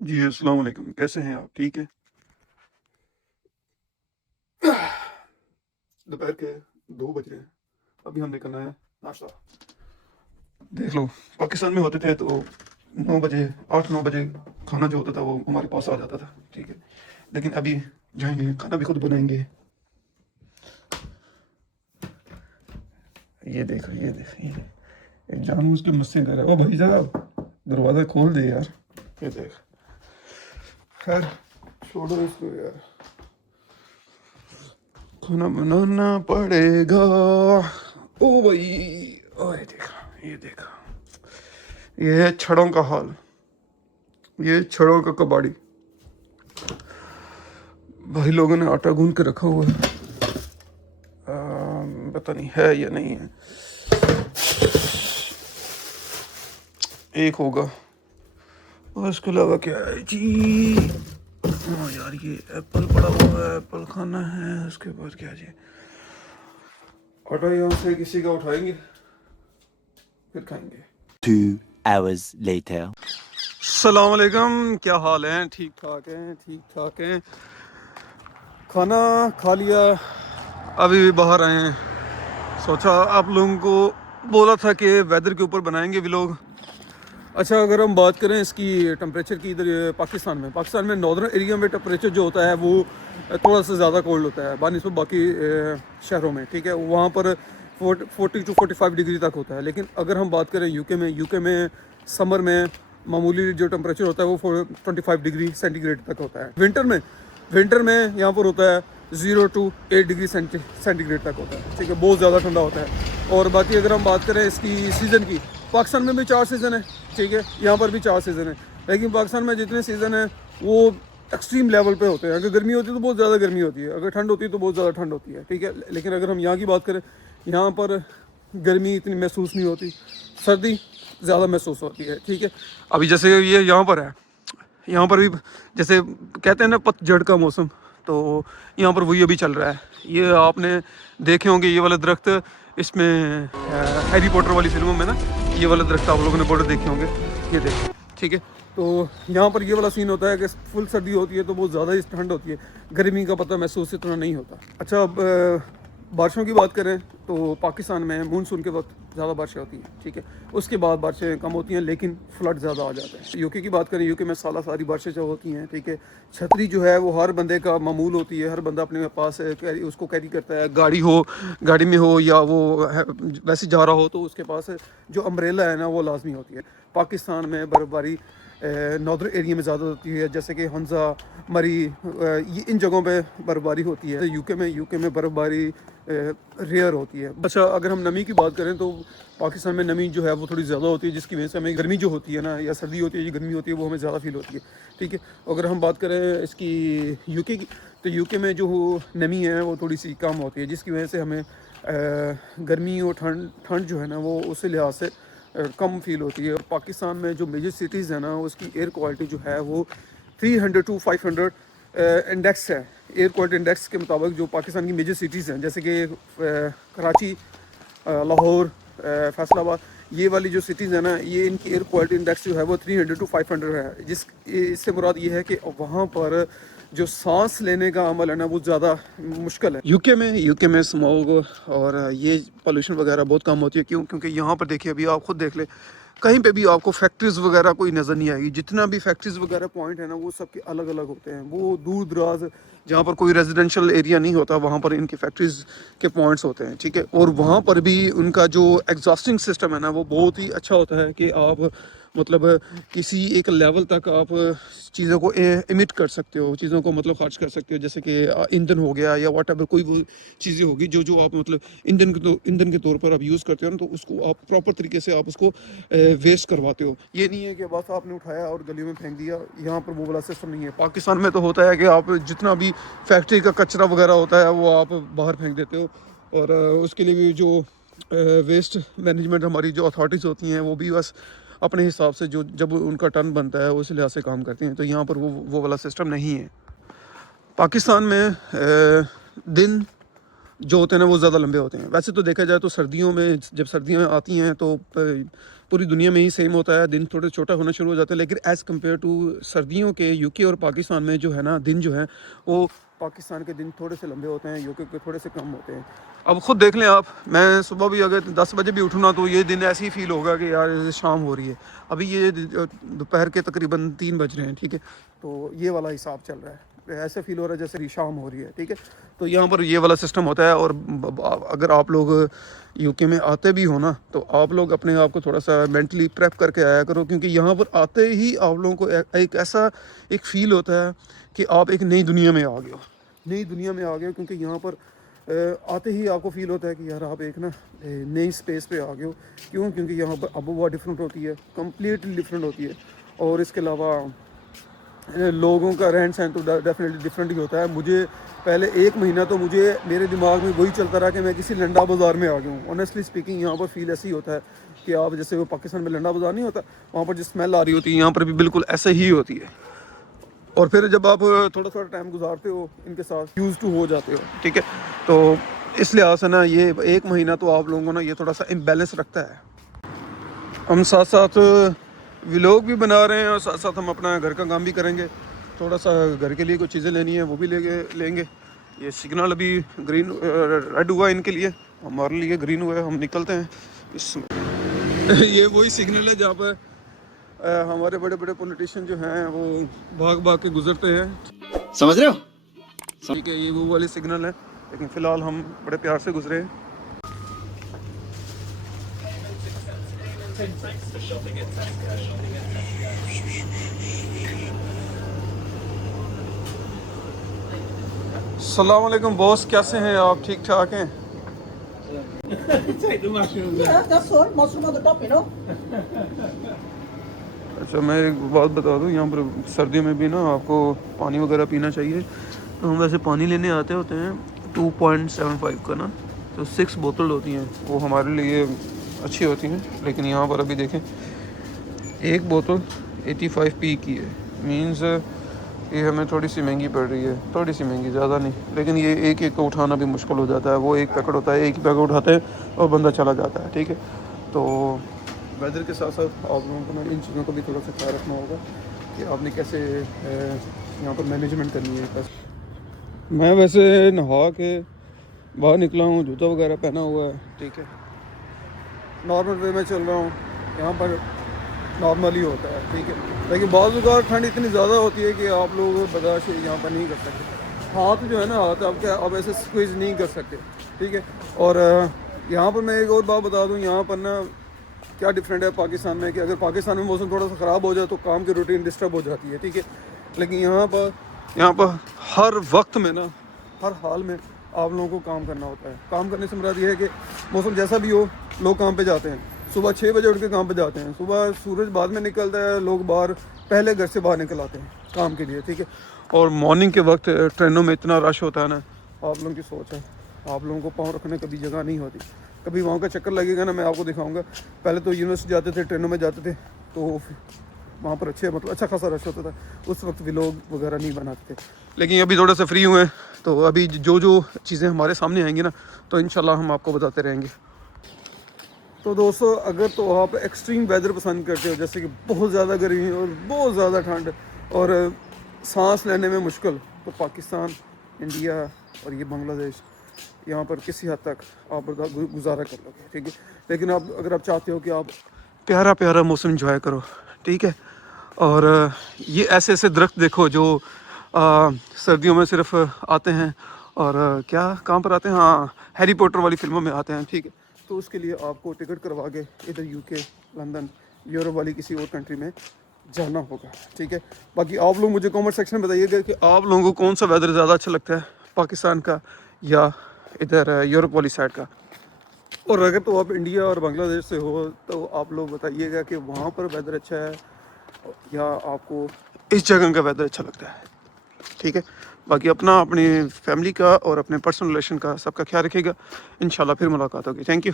जी, अस्सलाम वालेकुम। कैसे हैं आप? ठीक है? दोपहर के 2 बज रहे हैं। अभी हमने करना है नाश्ता। देख लो, पाकिस्तान में होते थे तो 9 बजे, 8-9 बजे खाना जो होता था वो हमारे पास आ जाता था, ठीक है? लेकिन अभी जाएँगे, खाना भी खुद बनाएँगे। ये देखो, ये देखो, ये एक जानू उसके मुझसे कह रहा है, "ओ भाई साहब, दरवाज़ा खोल दे यार।" ये देख। खैर, छोड़ो इसको यार। खाना बनाना पड़ेगा। ओ भाई, ओए देखा, ये देखा। ये है छड़ों का हाल। ये छड़ों का कबाड़ी। भाई लोगों ने आटा गूंद के रखा हुआ है। पता नहीं है या नहीं है। एक होगा और इसके अलावा क्या है जी। हाँ यार, ये एप्पल पड़ा हुआ है, एप्पल खाना है। उसके बाद क्या जी, आटा यहाँ से किसी का उठाएंगे फिर खाएंगे। 2 hours later. सलाम अलैकुम, क्या हाल है? ठीक ठाक हैं, ठीक ठाक हैं। खाना खा लिया, अभी भी बाहर आए हैं। सोचा आप लोगों को बोला था कि वेदर के ऊपर बनाएंगे व्लॉग। अच्छा, अगर हम बात करें इसकी टेम्परेचर की, इधर पाकिस्तान में नॉर्दर्न एरिया में टेम्परेचर जो होता है वो थोड़ा सा ज़्यादा कोल्ड होता है बानिस्बत बाकी शहरों में, ठीक है? वहाँ पर 40 to 45 डिग्री तक होता है। लेकिन अगर हम बात करें यूके में समर में मामूली जो टेम्परेचर होता है वो 25 डिग्री सेंटीग्रेड तक होता है। विंटर में यहाँ पर होता है 0 to 8 डिग्री सेंटीग्रेड तक होता है, ठीक है? बहुत ज़्यादा ठंडा होता है। और बाकी अगर हम बात करें इसकी सीज़न की, पाकिस्तान में भी 4 सीज़न है, ठीक है? यहाँ पर भी 4 सीज़न है। लेकिन पाकिस्तान में जितने सीज़न हैं वो एक्सट्रीम लेवल पे होते हैं। अगर गर्मी होती है तो बहुत ज़्यादा गर्मी होती है, अगर ठंड होती है तो बहुत ज़्यादा ठंड होती है, ठीक है? लेकिन अगर हम यहाँ की बात करें, यहाँ पर गर्मी इतनी महसूस नहीं होती, सर्दी ज़्यादा महसूस होती है, ठीक है? अभी जैसे ये यहाँ पर है, यहाँ पर भी जैसे कहते हैं ना पतझड़ का मौसम, तो यहाँ पर वही अभी चल रहा है। ये आपने देखे होंगे ये वाला दरख्त, इसमें हैरी पॉटर वाली फिल्मों में ना ये वाला दरख्त आप लोगों ने बड़े देखे होंगे। ये देखो, ठीक है? तो यहाँ पर ये वाला सीन होता है कि फुल सर्दी होती है तो बहुत ज़्यादा ही ठंड होती है, गर्मी का पता महसूस इतना नहीं होता। अच्छा, अब बारिशों की बात करें तो पाकिस्तान में मानसून के वक्त ज़्यादा बारिशें होती हैं, ठीक है? उसके बाद बारिशें कम होती हैं लेकिन फ्लड ज़्यादा आ जाता है। यूके की बात करें, यूके में सारी बारिशें जो होती हैं, ठीक है? छतरी जो है वो हर बंदे का मामूल होती है, हर बंदा अपने पास उसको कैरी करता है। गाड़ी में हो या वो वैसे जा रहा हो तो उसके पास जो अम्ब्रेला है ना वो लाजमी होती है। पाकिस्तान में बर्फ़बारी नॉर्दर्न एरिया में ज़्यादा होती है, जैसे कि हंजा, मरी, ये इन जगहों पे बर्फ़बारी होती है। यूके में बर्फ़बारी रेयर होती है। अच्छा, अगर हम नमी की बात करें तो पाकिस्तान में नमी जो है वो थोड़ी ज़्यादा होती है, जिसकी वजह से हमें गर्मी जो होती है ना, या सर्दी होती है या गर्मी होती है, वो हमें ज़्यादा फील होती है, ठीक है? अगर हम बात करें इसकी यूके की, तो यूके में जो नमी है वो थोड़ी सी कम होती है, जिसकी वजह से हमें गर्मी और ठंड जो है ना वो उस लिहाज से कम फील होती है। और पाकिस्तान में जो मेजर सिटीज़ है ना उसकी एयर क्वालिटी जो है वो 300 to 500 इंडेक्स है। एयर क्वालिटी इंडेक्स के मुताबिक जो पाकिस्तान की मेजर सिटीज़ हैं, जैसे कि कराची, लाहौर, फैसलाबाद, ये वाली जो सिटीज़ हैं ना, ये इनकी एयर क्वालिटी इंडेक्स जो है वो 300 to 500 है। इससे मुराद ये है कि वहाँ पर जो सांस लेने का अमल है ना वो ज़्यादा मुश्किल है। यूके में स्मॉग और ये पोल्यूशन वगैरह बहुत कम होती है। क्योंकि यहाँ पर देखिए, अभी आप खुद देख लें, कहीं पे भी आपको फैक्ट्रीज वगैरह कोई नज़र नहीं आएगी। जितना भी फैक्ट्रीज वगैरह पॉइंट है ना वो सबके अलग अलग होते हैं। वो दूर दराज जहाँ पर कोई रेजिडेंशियल एरिया नहीं होता वहाँ पर इनकी फैक्ट्रीज के पॉइंट्स होते हैं, ठीक है? और वहाँ पर भी उनका जो एग्जॉस्टिंग सिस्टम है ना वो बहुत ही अच्छा होता है कि आप मतलब किसी एक लेवल तक आप चीज़ों को इमिट कर सकते हो, चीज़ों को मतलब खर्च कर सकते हो, जैसे कि ईंधन हो गया या वट एवर, कोई वो चीज़ें होगी जो आप मतलब ईंधन के तौर पर आप यूज़ करते हो ना, तो उसको आप प्रॉपर तरीके से आप उसको वेस्ट करवाते हो। ये नहीं है कि बस आपने उठाया और गलियों में फेंक दिया। यहाँ पर वो वाला सिस्टम नहीं है। पाकिस्तान में तो होता है कि आप जितना भी फैक्ट्री का कचरा वगैरह होता है वो आप बाहर फेंक देते हो, और उसके लिए भी जो वेस्ट मैनेजमेंट हमारी जो अथॉरिटीज़ होती हैं वो भी बस अपने हिसाब से जो जब उनका टर्न बनता है उस लिहाज से काम करती हैं। तो यहाँ पर वो वाला सिस्टम नहीं है। पाकिस्तान में दिन जो होते हैं ना वो ज़्यादा लंबे होते हैं। वैसे तो देखा जाए तो सर्दियों में, जब सर्दियाँ आती हैं तो पूरी दुनिया में ही सेम होता है, दिन थोड़े छोटा होना शुरू हो जाता है, लेकिन एज़ कम्पेयर टू सर्दियों के यूके और पाकिस्तान में जो है ना दिन जो है वो पाकिस्तान के दिन थोड़े से लंबे होते हैं, यूके के थोड़े से कम होते हैं। अब ख़ुद देख लें आप, मैं सुबह भी अगर 10 बजे भी उठूँ ना तो ये दिन ऐसे ही फील होगा कि यार शाम हो रही है। अभी ये दोपहर के तकरीबन 3 बज रहे हैं, ठीक है, तो ये वाला हिसाब चल रहा है, ऐसे फील हो रहा है जैसे शाम हो रही है, ठीक है। तो यहाँ पर ये वाला सिस्टम होता है। और अगर आप लोग यूके में आते भी हो ना तो आप लोग अपने आप को थोड़ा सा मेंटली प्रेप करके आया करो, क्योंकि यहाँ पर आते ही आप लोगों को एक ऐसा एक फ़ील होता है कि आप एक नई दुनिया में आ गए हो, नई दुनिया में आ गए हो। क्योंकि यहाँ पर आते ही आपको फ़ील होता है कि यार आप एक ना नई स्पेस पे आ गए हो। क्यों? क्योंकि यहाँ पर आबोहवा डिफरेंट होती है, कम्प्लीटली डिफरेंट होती है। और इसके अलावा लोगों का रहन सहन तो डेफिनेटली डिफरेंट ही होता है। मुझे पहले 1 महीना तो मुझे मेरे दिमाग में वही चलता रहा कि मैं किसी लंडा बाज़ार में आ गया हूँ। ऑनेस्टली स्पीकिंग यहाँ पर फील ऐसे ही होता है कि आप जैसे वो पाकिस्तान में लंडा बाज़ार नहीं होता, वहाँ पर जो स्मेल आ रही होती है यहाँ पर भी बिल्कुल ऐसे ही होती है। और फिर जब आप थोड़ा थोड़ा टाइम गुजारते हो इनके साथ, यूज़ टू हो जाते हो, ठीक है। तो इस लिहाज से ना ये 1 महीना तो आप लोगों को ना ये थोड़ा सा इम्बैलेंस रखता है। हम साथ साथ व्लॉग भी बना रहे हैं और साथ साथ हम अपना घर का काम भी करेंगे। थोड़ा सा घर के लिए कुछ चीज़ें लेनी है वो भी लेंगे। ये सिग्नल अभी ग्रीन रेड हुआ है इनके लिए, हमारे लिए ग्रीन हुआ है, हम निकलते हैं इसमें। ये वही सिग्नल है जहाँ पर हमारे बड़े बड़े पॉलिटिशियन जो हैं वो भाग भाग के गुजरते हैं, समझ रहे हो? ठीक है, ये वो वाली सिग्नल है, लेकिन फ़िलहाल हम बड़े प्यार से गुजरे हैं। अस्सलाम वालेकुम बॉस, कैसे हैं आप? ठीक ठाक हैं? Yeah, that's all. Mushroom on the top, you know. अच्छा, मैं एक बात बता दूं, यहाँ पर सर्दियों में भी ना आपको पानी वगैरह पीना चाहिए। तो हम वैसे पानी लेने आते होते हैं 2.75 का ना, तो 6 बोतल होती हैं, वो हमारे लिए अच्छी होती हैं। लेकिन यहाँ पर अभी देखें एक बोतल 85p की है, मींस ये हमें थोड़ी सी महंगी पड़ रही है, थोड़ी सी महंगी, ज़्यादा नहीं। लेकिन ये एक एक को उठाना भी मुश्किल हो जाता है। वो एक पैकेट होता है, एक ही पैकेट उठाते हैं और बंदा चला जाता है, ठीक है। तो वेदर के साथ साथ आप लोगों को ना इन चीज़ों को भी थोड़ा सा ख्याल रखना होगा कि आपने कैसे यहाँ पर मैनेजमेंट करनी है। बस मैं वैसे नहा के बाहर निकला हूँ, जूता वगैरह पहना हुआ है, ठीक है, नॉर्मल वे में चल रहा हूँ। यहाँ पर नॉर्मली होता है, ठीक है। लेकिन बाज़ औक़ात ठंड इतनी ज़्यादा होती है कि आप लोग बर्दाश्त यहाँ पर नहीं कर सकते। हाथ जो है ना, हाथ आप ऐसे स्क्वीज़ नहीं कर सकते, ठीक है। और यहाँ पर मैं एक और बात बता दूँ, यहाँ पर ना क्या डिफरेंट है पाकिस्तान में कि अगर पाकिस्तान में मौसम थोड़ा सा ख़राब हो जाए तो काम की रूटीन डिस्टर्ब हो जाती है, ठीक है। लेकिन यहाँ पर हर वक्त में ना, हर हाल में आप लोगों को काम करना होता है। काम करने से मुराद ये है कि मौसम जैसा भी हो, लोग काम पे जाते हैं। सुबह 6 बजे उठ के काम पे जाते हैं। सुबह सूरज बाद में निकलता है, लोग पहले घर से बाहर निकल आते हैं काम के लिए, ठीक है। और मॉर्निंग के वक्त ट्रेनों में इतना रश होता है ना, आप लोगों की सोच है, आप लोगों को पाँव रखने कभी जगह नहीं होती। कभी वहाँ का चक्कर लगेगा ना, मैं आपको दिखाऊंगा। पहले तो यूनिवर्सिटी जाते थे, ट्रेनों में जाते थे, तो वहाँ पर अच्छा खासा रश होता था। उस वक्त व्लॉग वगैरह नहीं बनाते थे। लेकिन अभी थोड़ा सा फ्री हुए हैं, तो अभी जो चीज़ें हमारे सामने आएंगी ना, तो इंशाल्लाह हम आपको बताते रहेंगे। तो दोस्तों, अगर तो आप एक्सट्रीम वेदर पसंद करते हो, जैसे कि बहुत ज़्यादा गर्मी और बहुत ज़्यादा ठंड और सांस लेने में मुश्किल, तो पाकिस्तान, इंडिया और ये बांग्लादेश, यहाँ पर किसी हद तक आप गुजारा कर लोगे, ठीक है। लेकिन अगर आप चाहते हो कि आप प्यारा प्यारा मौसम इंजॉय करो, ठीक है, और ये ऐसे ऐसे दरख्त देखो जो सर्दियों में सिर्फ आते हैं और कहाँ पर आते हैं, हाँ, हैरी पॉटर वाली फिल्मों में आते हैं, ठीक है। तो उसके लिए आपको टिकट करवा के इधर यूके, लंदन, यूरोप वाली किसी और कंट्री में जाना होगा, ठीक है। बाकी आप लोग मुझे कमेंट सेक्शन में बताइएगा कि आप लोगों को कौन सा वेदर ज़्यादा अच्छा लगता है, पाकिस्तान का या इधर यूरोप वाली साइड का। और अगर तो आप इंडिया और बांग्लादेश से हो तो आप लोग बताइएगा कि वहाँ पर वेदर अच्छा है या आपको इस जगह का वेदर अच्छा लगता है, ठीक है। बाकी अपनी फैमिली का और अपने पर्सनल रिलेशन का सबका ख्याल रखिएगा। इंशाल्लाह फिर मुलाकात होगी। Thank you.